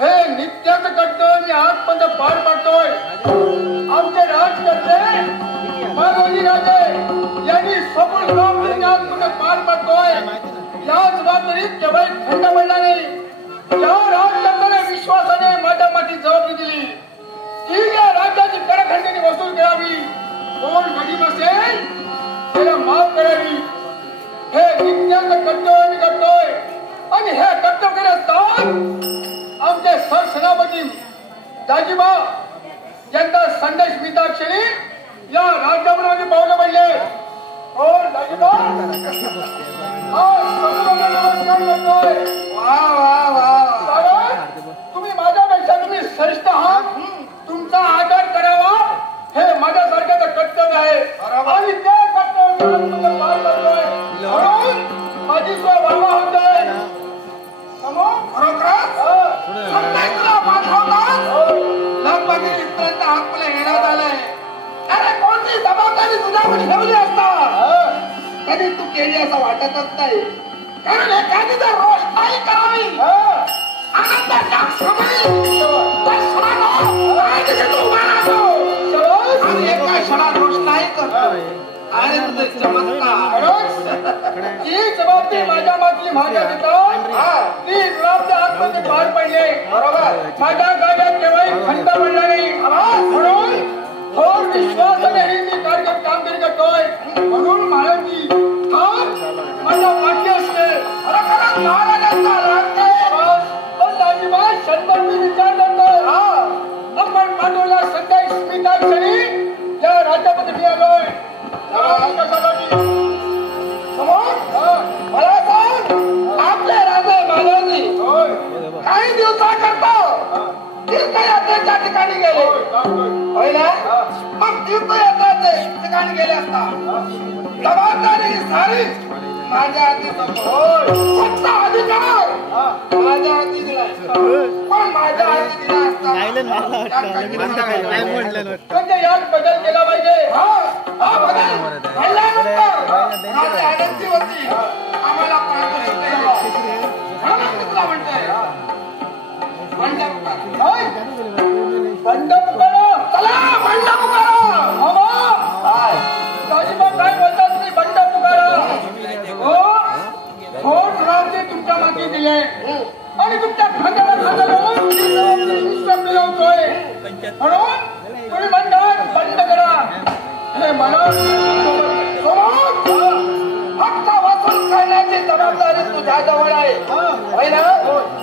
हे नित्याचं कर्तव्य मी आजपर्यंत पार पाडतोय. आमचे राजकर्ते मानवजी राजे यांनी सगळं काम मी आजपर्यंत पार पाडतोय. या जबाबदारीत केवळ खंड पडला नाही. या राजकर्त्याने विश्वासाने माझ्या माती जबाबदारी दिली की या राज्याची करखंडीने वसूल करावी. कोण गरीब असेल त्याला माफ करावी. हे नित्याचं कर्तव्य मी करतोय. आणि हे कर्तव्य करत असताना आमचे सरसेनापती दाजीबा यांचा संदेश मिळता क्षणी या राज्यामध्ये पावलं पडले. हो दाजीबा नमस्कार करतोय. तुम्ही माझ्यापेक्षा तुम्ही श्रेष्ठ आहात. तुमचा आदर करावा हे माझ्यासारख्याचं कर्तव्य आहे. आणि ते कर्तव्य पार करतोय म्हणून माझी सोय वावा होतोय. कोणती जबाबदारी तुझ्यावर ठेवली असता कधी तू केली असं वाटतच नाही. कारण एखादी जर रोषणाई करावी आनंदाच्या एका क्षणात रोषणाई करतो. आणि तुझे चमत्कार जी जबाबदारी माझ्या मागची माझ्या देतात ती जबाबदारी आतमध्ये पार पडले. बरोबर माझ्या गाड्यात केवळ खंड पडला नाही. म्हणून थोर विश्वासाने मी कार्यक्रम कामगिरी करतोय. म्हणून महाराजी हा माझा वाक्य असते. पण दाजीबा शंभर मी विचार करतो. आपण पाठवला संदेश स्मिता क्षणी या राज्यामध्ये मी आलोय. मला सांग आपले राजे महाराजी काही दिवसाकरता तीर्थयात्रेच्या ठिकाणी गेले होय ना. मग तीर्थयात्रेच्या ठिकाणी गेले असता जबाबदारी सारीच माझ्या हाती फक्त अधिकार माझ्या हाती दिला. पण माझ्या हाती दिला असता म्हणजे यात बदल केला पाहिजे. आनंदी होती आम्हाला काय बोलतात तुम्ही बंड पुकारा. हो रावते तुमच्या मागे दिले आणि तुमच्या खात्याला खाता लावून मिळवतोय. म्हणून तुम्ही म्हणतात बंड करा. हे मला फक्त वसूल करण्याची जबाबदारी तुझ्या जवळ आहे होय ना.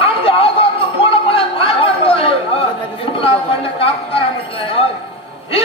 आमच्या आवाज तू पूर्णपणे पार पाडतोय. तुला बंड का पुकारा म्हटलंय. ही